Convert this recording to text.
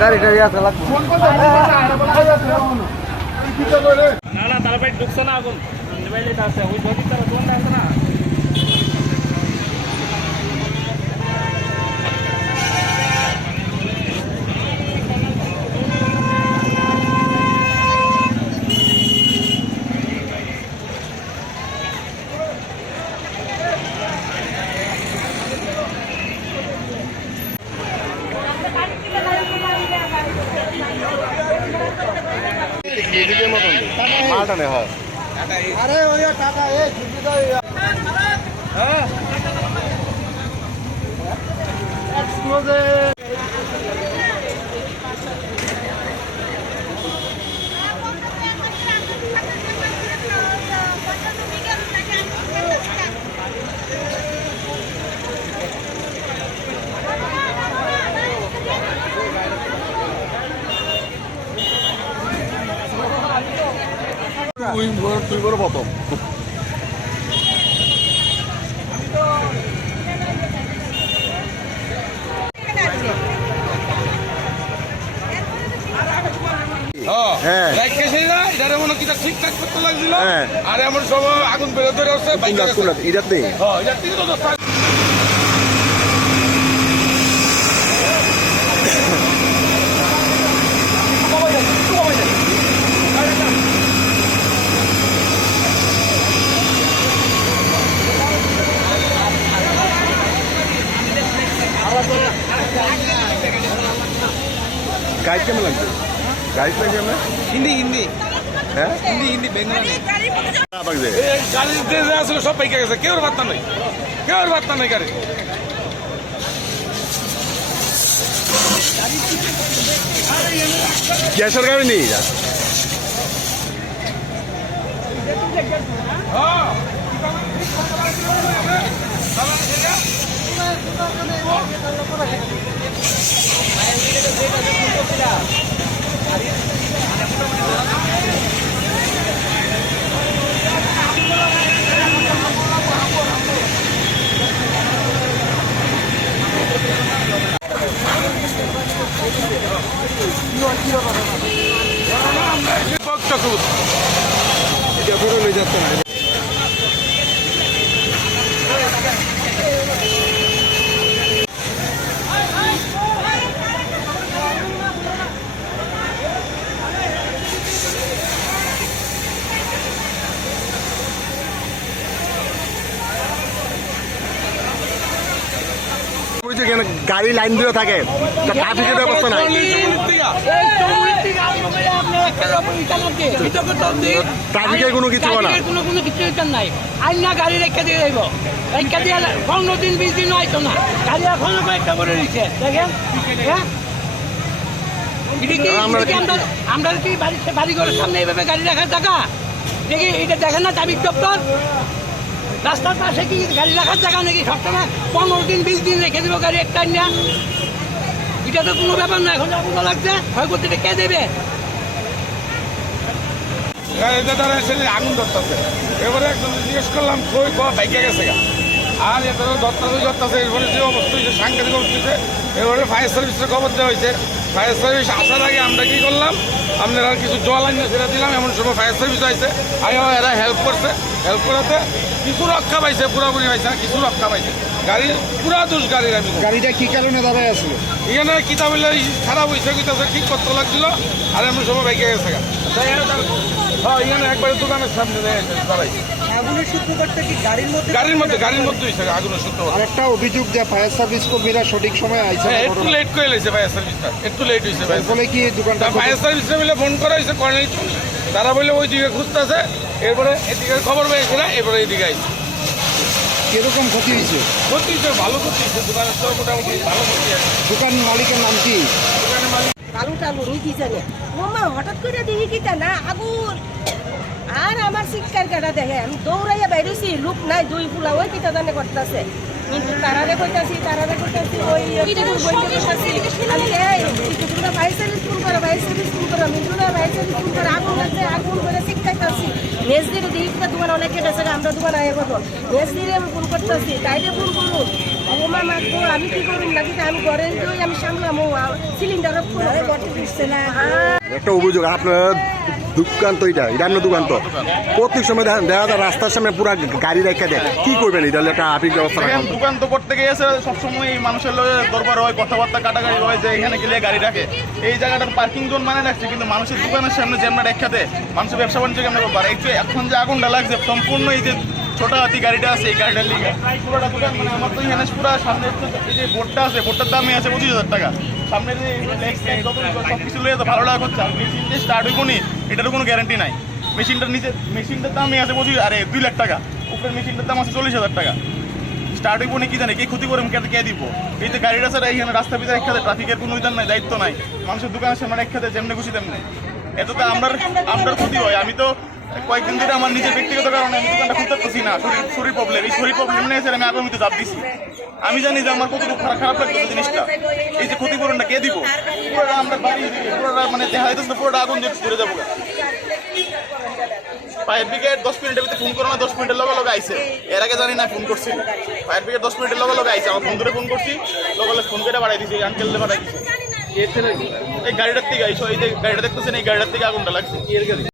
গাড়িটা আছে লাগবে না না তারপরে ঢুকছে না আগুন মোবাইলটা আছে ওই বডি তারা দোকানটা আছে না আরে ওই টাকা এই ঝুঁকি দাও হ্যাঁ এক্সপ্লোজে তুই বড় প্রথম ঠিকঠাক করতে লাগছিল আর এমন সময় আগুন বেরো ধরে আসছে গাইড কেমন লাগছে গাইড লাগে আমরা হিন্দি হিন্দি হ্যাঁ হিন্দি হিন্দি বেঙ্গলি গাড়ি আসলে সব পাইকে গেছে কেউ বার্তা নেই গাড়ি গ্যাসের গাড়ি নেই যাচ্ছে না গাড়ি লাইন দিয়ে থাকে ট্রাফিকের ব্যবস্থা নাই ট্রাফিকের কোনো কিছু না কোনো কিছু নাই আইন না গাড়ি রেখে দিয়ে যাইব রেখে দিয়ে 15 দিন 20 দিন হয়তো না গাড়ি এখনো কয়েকটা করে দিচ্ছে দেখেন আমরা কি বাড়ি ঘরের সামনে এইভাবে গাড়ি রাখার জায়গা দেখি এটা দেখেন না ট্রাফিক দপ্তর রাস্তার পাশে কি গাড়ি রাখার জায়গা নাকি সবসময় 15 দিন 20 দিন রেখে দেবো গাড়ি একটা না এটা তো কোনো ব্যাপার না এখন আগুন লাগছে ক্ষয়ক্ষতিটা কে দেবে আগুন ধরতেছে এবারে একদম জিজ্ঞেস করলাম কই বাইকে গেছে আর এত ধরতেছে এরপরে যে অবস্থা হয়েছে সাংঘাতিক অবস্থা হয়েছে এবারে ফায়ার সার্ভিসের খবর দেওয়া হয়েছে ফায়ার সার্ভিস আসার আগে আমরা কি করলাম আপনারা কিছু জল আইন ছেড়ে দিলাম এমন সময় ফায়ার সার্ভিস হয়েছে এরা হেল্প করছে হেল্প করাতে কিছু রক্ষা পাইছে পুরোপুরি পাইছে না কিছু রক্ষা পাইছে গাড়ির পুরা দোষ গাড়ির আমি গাড়িটা কি কারণে দাঁড়ায় আসলো এখানে কিতাব খারাপ হয়েছে কিতাব ঠিক করতে লাগছিল আর এমন সময় বাইকে গেছে এখানে একবারে দোকানের সামনে দাঁড়াইছে আগুনের সূত্রপাতটা কি গাড়ির মধ্যে হয়েছে আগুনের সূত্রপাত আর একটা অভিযোগ যে ফায়ার সার্ভিস কর্মীরা সঠিক সময় আইছে একটু লেট করে লেছে ফায়ার সার্ভিসটা একটু লেট হয়েছে ফলে কি দোকানটা ফায়ার সার্ভিসে মিলে ফোন করা হয়েছে করে তারা বললে ওই দিকে খুঁজতেছে এরপরে এদিকে খবর পেয়েছে না এরপরে এদিকে আইছে কিরকম ক্ষতি হয়েছে ক্ষতি হয়েছে ভালো ক্ষতি হয়েছে দোকানের তো মোটামুটি ভালো ক্ষতি আছে দোকান মালিকের নাম কি দোকানের মালিক চালু চালু রুই জানে মামা হঠাৎ করে দেখি কিতা না আগুন আর আমার শিক্ষার কাটা দেখে আমি দৌড়াইয়া বাইরেছি লোক নাই দুই ফুলা ওই কিতা জানে করতেছে কিন্তু তারারে কইতাছি ওই আমি তোমরা ভাই সার্ভিস ফোন করো মিঠুরা ভাই সার্ভিস ফোন করে আগুন লাগছে আগুন করে শিক্ষাইতাছি মেজদিরে দেখি কিতা দোকান অনেক কেটেছে আমরা দোকান আগে করবো মেজদিরে আমি ফোন করতেছি তাইলে ফোন করুন ও মামা তো আমি কি করুন নাকি আমি ঘরে যাই আমি সামলাম সিলিন্ডার দিচ্ছে না একটা অভিযোগ আপনার দোকান তো এটা আপনার দোকান তো প্রত্যেক সময় দেখা যায় রাস্তার সামনে পুরো গাড়ি রেখে দেয় কি করবেন এটা একটা ট্রাফিক ব্যবস্থা রাখেন দোকান তো করতে গিয়েছে সবসময় মানুষের লগে দরবার হয় কথাবার্তা কাটাকাটি হয় যে এখানে গেলে গাড়ি রাখে এই জায়গাটার পার্কিং জোন মানে রাখছে কিন্তু মানুষের দোকানের সামনে যে আমরা রেখাতে মানুষের ব্যবসা বাণিজ্য কেমন করবার এখন যে আগুনটা লাগছে সম্পূর্ণ এই যে ছোট হাতি গাড়িটা আছে এই গাড়িটার লিগে পুরোটা দোকান মানে আমার তো এখানে পুরো সামনে এই যে বোর্ডটা আছে বোর্ডটার দামই আছে 25,000 টাকা সামনে যে সব কিছু লইয়া তো ভালো লাগা করছে মেশিন যে স্টার্ট হইব নি এটারও কোনো গ্যারান্টি নাই মেশিনটার নিচে মেশিনটার দামই আছে 2 লাখ টাকা উপরের মেশিনটার দাম আছে 40,000 টাকা স্টার্ট হইব নি কি জানে কে ক্ষতি করে কে দিব এই যে গাড়িটা স্যার এইখানে রাস্তা ভিতরে একসাথে ট্রাফিকের কোনো বিধান নাই দায়িত্ব নাই মানুষের দোকানের সামনে একসাথে যেমনি খুশি তেমনি এত তো আমরা ক্ষতি হয় আমি তো কয়েকদিন ধরে আমার নিজের ব্যক্তিগত কারণে আমি দোকানটা খুলতে পারছি না শরীর প্রবলেম এই শরীর প্রবলেম নিয়ে এসে আমি আগামীতে চাপ দিছি আমি জানি যে আমার কতটুকু খারাপ লাগতো জিনিসটা এই যে ক্ষতিপূরণটা কে দিব পুরোটা আমরা বাড়ি পুরোটা মানে দেখা যাইতেছে পুরোটা আগুন যে ধরে যাবো ফায়ার ব্রিগেড 10 মিনিটের ভিতরে ফোন করো না 10 মিনিটের লগে আইছে এর আগে জানি না ফোন করছি ফায়ার ব্রিগেড 10 মিনিটের লগে আইছে আমার ফোন ধরে ফোন করছি লগে ফোন করে বাড়াই দিছি আঙ্কেল বাড়াই দিছি এই গাড়িটার থেকে এই যে গাড়িটা দেখতেছেন এই গাড়িটার থেকে আগুনটা লাগছে